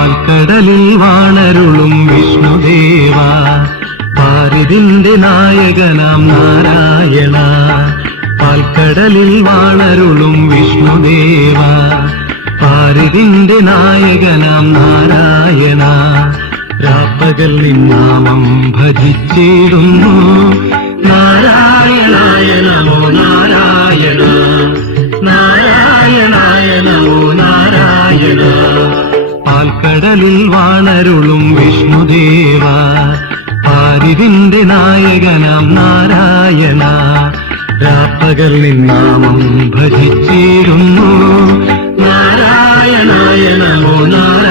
പാൽക്കടലിൽ വാണരുളും വിഷ്ണുദേവ, പാരിതിന്റെ നായകനാം നാരായണ. പാൽക്കടലിൽ വാണരുളും വിഷ്ണുദേവ, പാരിതിന്റെ നായകനാം നാരായണ. രാപ്പകൽ നിന്നാമം ഭജിച്ചിടുന്നു, നാരായണായ നമോ നാരായണ, നാരായണായ നമോ നാരായണ. പാൽക്കടലിൽ വാണരുളും വിഷ്ണുദേവ, പാരിതിന്റെ നായകനാം നാരായണ. രാപ്പകൽ നിന്നാമം ഭജിച്ചിരുന്നു, നാരായണായ നമോ നാരായണ.